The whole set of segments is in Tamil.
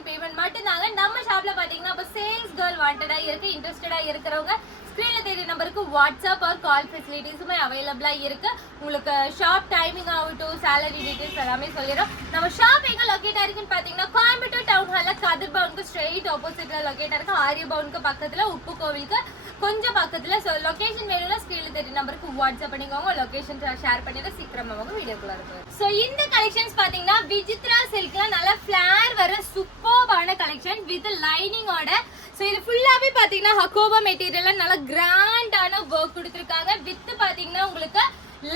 ஆன்லைன் பேமெண்ட் மட்டும்தாங்க. நம்ம ஷாப்ல பாத்தீங்கன்னா இப்போ சேல்ஸ் கேர்ள் வாண்டடா இருக்கு இன்ட்ரெஸ்டடா இருக்கிறவங்க ஸ்க்ரீன்ல தெரிய நம்பருக்கு வாட்ஸ்அப் ஆர் கால் ஃபெசிலிட்டிஸுமே அவைலபிளா இருக்கு. உங்களுக்கு ஷாப் டைமிங் ஆகட்டும் சேலரி டீடைல்ஸ் எல்லாமே சொல்லிடுறோம் நம்ம ஷாப் எங்க லொக்கேட் இருக்குன்னு பாத்தீங்கன்னா கோயம்புத்தூர் டவுன் ஹாலில் கதிர் பவுனுக்கு ஸ்ட்ரெயிட் ஆப்போசிட்ல லொக்கேட் இருக்கு. ஆரிய பவுனுக்கு பக்கத்துல உப்பு கோவிலுக்கு கொஞ்சம் பக்கத்துல ஸோ லொகேஷன் வேணும்னா ஸ்க்ரீன்ல தெரிய நம்பருக்கு வாட்ஸ்அப் பண்ணிக்கோங்க. லொகேஷன் ஷேர் பண்ணிட்டு சீக்கிரமாக வீடியோக்குள்ள இருக்கு ஸோ இந்த கலெக்ஷன்ஸ் பாத்தீங்கன்னா விஜித்ரா சில்க்ல நல்ல ஃபிளார் வர சூப்பர்பான கலெக்ஷன் வித் லைனிங்கோட ஸோ இது ஃபுல்லாகவே பார்த்தீங்கன்னா ஹக்கோபா மெட்டீரியல்லாம் நல்லா கிராண்டான ஒர்க் கொடுத்துருக்காங்க. வித் பார்த்தீங்கன்னா உங்களுக்கு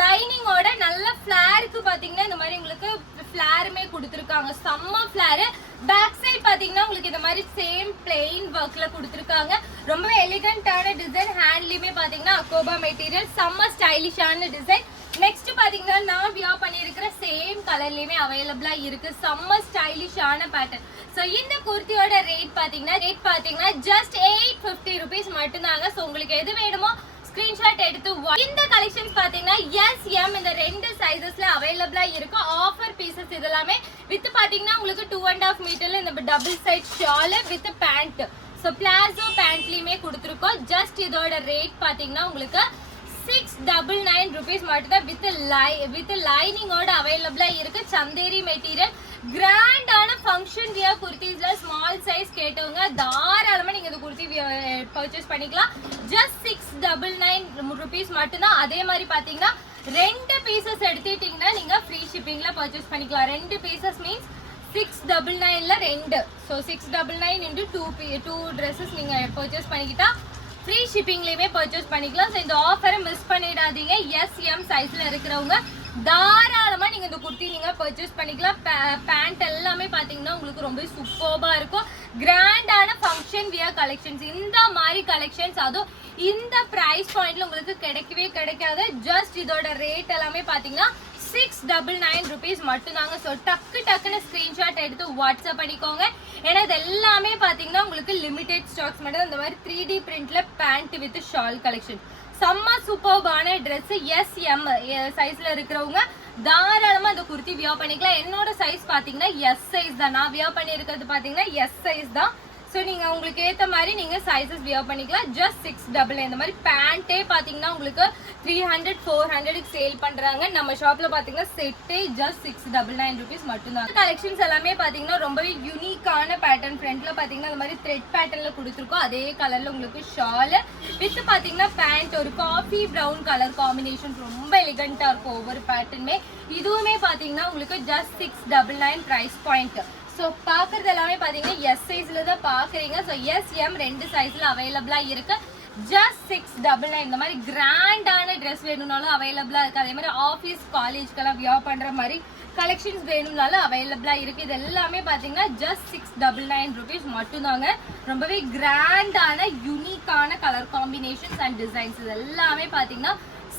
லைனிங்கோட நல்ல ஃப்ளேருக்கு பார்த்தீங்கன்னா இந்த மாதிரி உங்களுக்கு ஃபிளாருமே கொடுத்துருக்காங்க. செம்ம ஃபிளாரு பேக் சைட் பார்த்தீங்கன்னா உங்களுக்கு இந்த மாதிரி சேம் பிளெயின் ஒர்க்ல கொடுத்துருக்காங்க. ரொம்பவே எலிகண்டான டிசைன் ஹேண்ட்லயுமே பார்த்தீங்கன்னா அக்கோபா மெட்டீரியல் செம்ம ஸ்டைலிஷான டிசைன் நெக்ஸ்ட் பாத்தீங்கன்னா நான் வியா பண்ணியிருக்கிற சேம் கலர்லயுமே அவைலபிளா இருக்கு. செம்ம ஸ்டைலிஷான பேட்டர்ன் ஸோ இந்த குர்த்தியோட ரேட் பாத்தீங்கன்னா ரேட் பாத்தீங்கன்னா ஜஸ்ட் எயிட் ஃபிஃப்டி ருபீஸ் மட்டும்தாங்க. ஸோ உங்களுக்கு எது வேணுமோ ஸ்கிரீன்ஷாட் எடுத்து இந்த கலெக்ஷன்ஸ் பாத்தீங்கன்னா எஸ் எம் இந்த ரெண்டு சைஸஸ்ல அவைலபிளா இருக்கும் ஆஃபர் பீசஸ் இதெல்லாமே வித் பாத்தீங்கன்னா உங்களுக்கு டூ அண்ட் ஆஃப் மீட்டர்ல இந்த double side shawl with pant so palazzo பேண்ட்லையுமே கொடுத்துருக்கோம். ஜஸ்ட் இதோட ரேட் பார்த்தீங்கன்னா உங்களுக்கு சிக்ஸ் டபுள் நைன் ருபீஸ் மட்டும்தான் வித் லை வித் லைனிங்கோட அவைலபிளாக இருக்கு. சந்தேரி மெட்டீரியல் கிராண்டான ஃபங்க்ஷன் வியா குர்த்தீஸில் ஸ்மால் சைஸ் கேட்டவங்க தாரா நீங்க இந்த குர்த்தி பர்ச்சேஸ் பண்ணிக்கலாம். Just six double nine rupees மட்டும்தான். அதே மாதிரி பாத்தீங்கன்னா ரெண்டு பீசஸ் எடுத்துட்டீங்கன்னா நீங்க ஃப்ரீ ஷிப்பிங்ல பர்ச்சேஸ் பண்ணிக்கலாம். ரெண்டு பீசஸ் மீன்ஸ் சிக்ஸ் டபுள் நைன்ல ரெண்டு. So six double nine into two two dresses நீங்க பர்ச்சேஸ் பண்ணிக்கிட்டா ஃப்ரீ ஷிப்பிங்லேயுமே பர்ச்சேஸ் பண்ணிக்கலாம். ஸோ இந்த ஆஃபரை மிஸ் பண்ணிடாதீங்க. எஸ் எம் சைஸில் இருக்கிறவங்க தாராளமாக நீங்கள் இந்த குர்த்தி நீங்கள் பர்ச்சேஸ் பண்ணிக்கலாம். பேண்ட் எல்லாமே பார்த்தீங்கன்னா உங்களுக்கு ரொம்ப சூப்பர்பாக இருக்கும். கிராண்டான ஃபங்க்ஷன் வியர் கலெக்ஷன்ஸ் இந்த மாதிரி கலெக்ஷன்ஸ் அதுவும் இந்த ப்ரைஸ் பாயிண்ட்ல உங்களுக்கு கிடைக்கவே கிடைக்காது. ஜஸ்ட் இதோட ரேட் எல்லாமே பார்த்தீங்கன்னா சிக்ஸ் டபுள் நைன் ருபீஸ் மட்டும்தாங்க. ஸோ டக்கு டக்குன்னு ஸ்க்ரீன்ஷாட் எடுத்து வாட்ஸ்அப் பண்ணிக்கோங்க. ஏன்னா இது எல்லாமே பார்த்தீங்கன்னா உங்களுக்கு லிமிடெட் ஸ்டாக்ஸ் மட்டும் இந்த மாதிரி த்ரீ டி பிரிண்ட்ல பேண்ட் வித் ஷால் கலெக்ஷன் செம்ம சூப்பர்பான ட்ரெஸ் எஸ் எம் சைஸ்ல இருக்கிறவங்க தாராளமா அந்த குர்த்தி வியர் பண்ணிக்கலாம். என்னோட சைஸ் பார்த்தீங்கன்னா எஸ் சைஸ் தான். நான் வியர் பண்ணியிருக்கிறது பார்த்தீங்கன்னா எஸ் சைஸ் தான். ஸோ நீங்கள் உங்களுக்கு ஏற்ற மாதிரி நீங்கள் சைஸஸ் வியர் பண்ணிக்கலாம். ஜஸ்ட் சிக்ஸ் டபுள் இந்த மாதிரி பேண்ட்டே பார்த்தீங்கன்னா உங்களுக்கு த்ரீ ஹண்ட்ரட் ஃபோர் ஹண்ட்ரடுக்கு சேல் பண்ணுறாங்க நம்ம ஷாப்பில் பார்த்தீங்கன்னா செட்டே just six double nine rupees மட்டும்தான். கலெக்ஷன்ஸ் எல்லாமே பார்த்தீங்கன்னா ரொம்பவே யூனிக்கான பேட்டர்ன் ஃப்ரண்ட்டில் பார்த்தீங்கன்னா இந்த மாதிரி த்ரெட் பேட்டர்னில் கொடுத்துருக்கோம். அதே கலரில் உங்களுக்கு ஷாலு வித் பார்த்தீங்கன்னா பேண்ட் ஒரு காஃபி ப்ரௌன் கலர் காம்பினேஷன் ரொம்ப எலிகண்ட்டாக இருக்கும் ஒவ்வொரு பேட்டர்னுமே இதுவுமே பார்த்தீங்கன்னா உங்களுக்கு just six double nine price point so பார்க்குறது எல்லாமே பார்த்தீங்கன்னா எஸ் சைஸில் தான் பார்க்குறீங்க. ஸோ எஸ் எம் ரெண்டு சைஸில் அவைலபிளாக இருக்குது ஜஸ்ட் சிக்ஸ் டபுள் நைன் இந்த மாதிரி கிராண்டான ட்ரெஸ் வேணும்னாலும் அவைலபிளாக இருக்குது அதே மாதிரி ஆஃபீஸ் காலேஜ்க்கெல்லாம் வியர் பண்ணுற மாதிரி கலெக்ஷன்ஸ் வேணும்னாலும் அவைலபிளாக இருக்குது இது எல்லாமே பார்த்தீங்கன்னா just six double nine rupees மட்டும்தாங்க. ரொம்பவே கிராண்டான யூனிக்கான கலர் காம்பினேஷன்ஸ் அண்ட் டிசைன்ஸ் இது எல்லாமே பார்த்தீங்கன்னா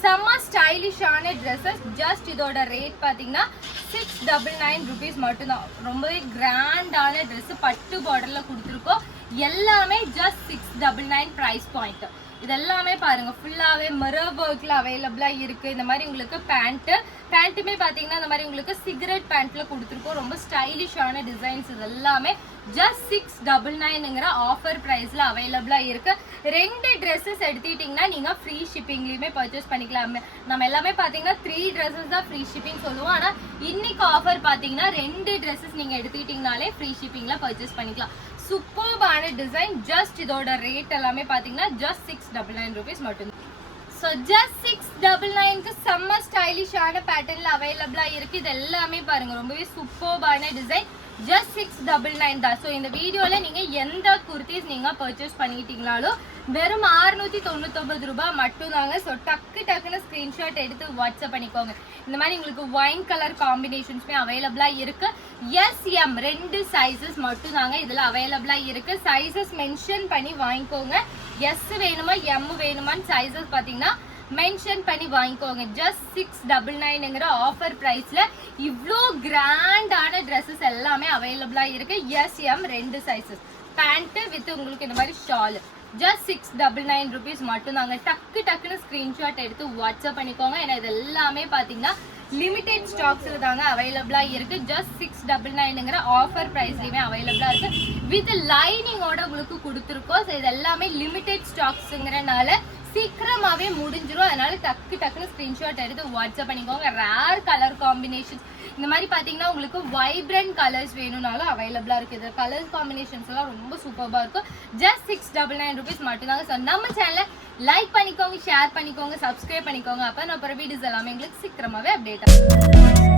செம்ம ஸ்டைலிஷான ட்ரெஸ்ஸஸ் ஜஸ்ட் இதோட ரேட் பார்த்தீங்கன்னா சிக்ஸ் டபுள் நைன் ருபீஸ் மட்டும்தான். ரொம்பவே கிராண்டான ட்ரெஸ்ஸு பட்டு பார்டரில் கொடுத்துருக்கோம். எல்லாமே just six double nine price point இதெல்லாமே பாருங்க. ஃபுல்லாகவே மிரர் ஒர்க்கில் அவைலபிளாக இருக்குது இந்த மாதிரி உங்களுக்கு பேண்ட்டு பேண்ட்டுமே பார்த்தீங்கன்னா இந்த மாதிரி உங்களுக்கு சிகரெட் பேண்ட்டில் கொடுத்துருக்கோம். ரொம்ப ஸ்டைலிஷான டிசைன்ஸ் இது எல்லாமே ஜஸ்ட் சிக்ஸ் டபுள் நைனுங்கிற ஆஃபர் ப்ரைஸில் அவைலபிளாக இருக்குது ரெண்டு ட்ரெஸ்ஸஸ் எடுத்துக்கிட்டிங்கன்னா நீங்கள் ஃப்ரீ ஷிப்பிங்லேயுமே பர்ச்சேஸ் பண்ணிக்கலாம். நம்ம எல்லாமே பார்த்தீங்கன்னா த்ரீ ட்ரெஸ்ஸஸ் தான் ஃப்ரீ ஷிப்பிங் சொல்லுவோம். ஆனால் இன்னைக்கு ஆஃபர் பார்த்தீங்கன்னா ரெண்டு ட்ரெஸ்ஸஸ் நீங்கள் எடுத்துக்கிட்டிங்கனாலே ஃப்ரீ ஷிப்பிங்கில் பர்ச்சேஸ் பண்ணிக்கலாம். சூப்பர் சூப்பர்பான டிசைன் ஜஸ்ட் இதோட ரேட் எல்லாமே பார்த்தீங்கன்னா just six double nine rupees மட்டும் ஜஸ்ட் சிக்ஸ் டபுள் நைனுக்கு செம்ம ஸ்டைலிஷான பேட்டர்னில் அவைலபிளாக இருக்குது இது எல்லாமே பாருங்கள் ரொம்பவே சூப்பர்பான design just six double nine தான். ஸோ இந்த வீடியோவில் நீங்கள் எந்த குர்த்திஸ் நீங்கள் பர்ச்சேஸ் பண்ணிக்கிட்டீங்களாலும் வெறும் ஆறுநூற்றி தொண்ணூத்தொம்பது ரூபாய் மட்டும்தாங்க ஸோ டக்கு டக்குன்னு ஸ்க்ரீன்ஷாட் எடுத்து வாட்ஸ்அப் பண்ணிக்கோங்க. இந்த மாதிரி உங்களுக்கு ஒயின் கலர் காம்பினேஷன்ஸுமே அவைலபிளாக இருக்குது எஸ் எம் ரெண்டு சைஸஸ் மட்டும்தாங்க இதில் அவைலபிளாக இருக்குது சைஸஸ் மென்ஷன் பண்ணி வாங்கிக்கோங்க. எஸ் வேணுமா எம் வேணுமான்னு சைஸஸ் பார்த்தீங்கன்னா மென்ஷன் பண்ணி வாங்கிக்கோங்க. ஜஸ்ட் சிக்ஸ் டபுள் நைனுங்கிற ஆஃபர் ப்ரைஸில் இவ்வளோ கிராண்டான ட்ரெஸ்ஸஸ் எல்லாமே அவைலபிளாக இருக்குது எஸ் எம் ரெண்டு சைஸஸ் பேண்ட்டு வித் உங்களுக்கு இந்த மாதிரி shawl just six double nine rupees மட்டும் தாங்க டக்கு டக்குன்னு ஸ்க்ரீன்ஷாட் எடுத்து வாட்ஸ்அப் பண்ணிக்கோங்க. ஏன்னா இது எல்லாமே பார்த்தீங்கன்னா லிமிடெட் ஸ்டாக்ஸில் தாங்க அவைலபிளாக இருக்கு. ஜஸ்ட் சிக்ஸ் டபுள் நைனுங்கிற ஆஃபர் ப்ரைஸ்லையுமே அவைலபிளாக இருக்கு. வித் லைனிங்கோட உங்களுக்கு கொடுத்துருக்கோம். ஸோ இது எல்லாமே லிமிடெட் ஸ்டாக்ஸுங்கிறனால சீக்கிரமாவே முடிஞ்சிரும். அதனால டக்கு டக்குன்னு ஸ்கிரீன்ஷாட் எடுத்து வாட்ஸ்அப் பண்ணிக்கோங்க. ரேர் கலர் காம்பினேஷன்ஸ் இந்த மாதிரி பார்த்தீங்கன்னா உங்களுக்கு வைப்ரண்ட் கலர்ஸ் வேணும்னாலும் அவைலபிளாக இருக்குது கலர் காம்பினேஷன்ஸ் எல்லாம் ரொம்ப சூப்பராக இருக்கும். Just six double nine rupees மட்டும்தாங்க ஸோ நம்ம சேனலை லைக் பண்ணிக்கோங்க ஷேர் பண்ணிக்கோங்க சப்ஸ்கிரைப் பண்ணிக்கோங்க. அப்போ நான் அப்புறம் வீடியோஸ் எல்லாமே எங்களுக்கு சீக்கிரமாகவே அப்டேட் ஆகும்